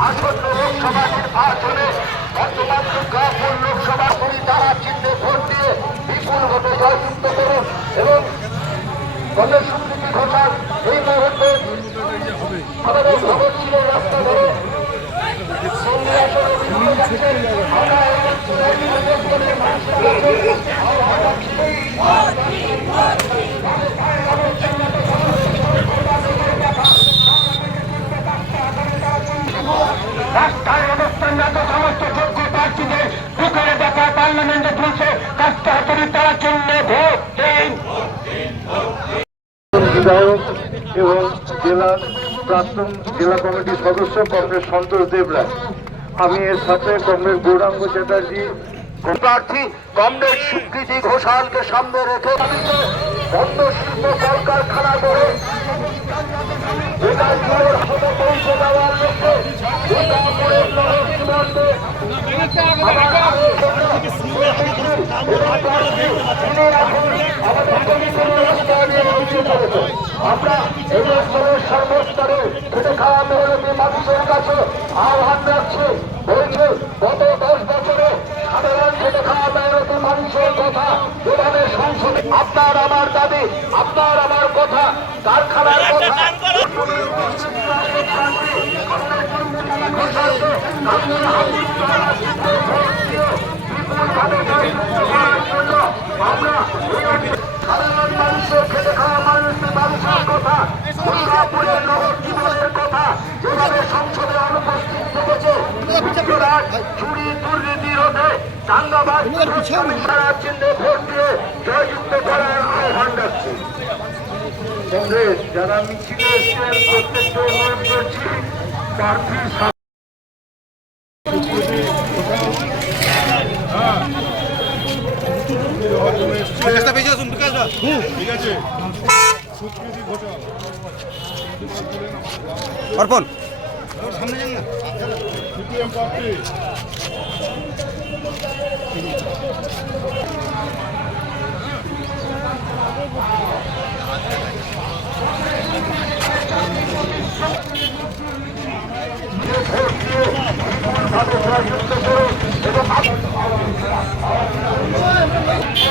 আসন্ন লোকসভা নির্বাচনে বর্তমান দুর্গাপুর লোকসভা কুড়ি তারা চিহ্নে ভোট দিয়ে বিপুল ভোটে জয়যুক্ত করুন এই মুহূর্তে আমাদের বিধায়ক এবং জেলা প্রাক্তন জেলা কমিটির সদস্য কংগ্রেস সন্তোষ দেবরায় আমি এর সাথে কংগ্রেস গৌরাঙ্গ চ্যাটার্জি, প্রার্থী কমরেড স্বীকৃতি ঘোষালকে সামনে রেখে অন্য শিল্প কলকারখানা করে বেকারগুলোর হাতে পৌঁছে দেওয়ার লক্ষ্যে দুর্গাপুরের নগর সীমান্তে আমার তিনি এখন আমাদের কমিশনের রাস্তা নিয়ে পৌঁছে চলেছে এই সর্বস্তরে খেটে খাওয়া মেহনতি মানুষের কাছে আহ্বান রাখছি বলছে গত দশ বছরে সাধারণ খেটে খাওয়া মেহনতি মানুষের কথা। যেভাবে সংসদে আপনার আমার দাবি আপনার আমার কথা কারখানার কথা। আমরা সাধারণ মানুষের খেটে খাওয়া মানুষের মানুষের কথা দুর্গাপুরের নগর জীবনের কথা যেভাবে সংসদে অনুপস্থিত থেকেছে বিরাট চুরি দুর্নীতি রোধে দাঙ্গাবাজ সারা চিহ্নে ভোট দিয়ে জয়যুক্ত করার আহ্বান রাখছি কংগ্রেস যারা মিছিলে এসছেন প্রত্যেককে অনুরোধ করছি প্রার্থী অর্পণ।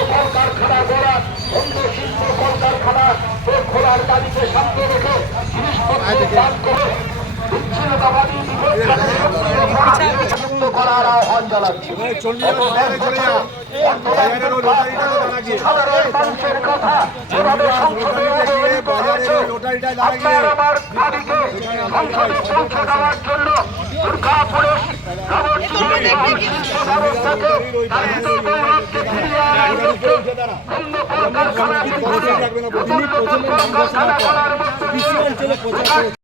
কলকারখানা গড়ার অন্য শিল্প কলকারখানা খোলার দাবিকে সামনে রেখে জিনিসপত্র বিচ্ছিন্নতাবাদী করার আহ্বান জানাচ্ছি সাধারণ মানুষের কথা যেভাবে সংসদে অবহেলিত হয়েছে, আপনার আমার দাবিকে সংসদে পৌঁছে দেওয়ার জন্য দুর্গাপুরের ব্যবস্থাকে তার গৌরবকে ফিরিয়ে আনার লক্ষ্যে অন্য কলকারখানা থেকে অমূল্য কলকারখানা করার মধ্য দিয়ে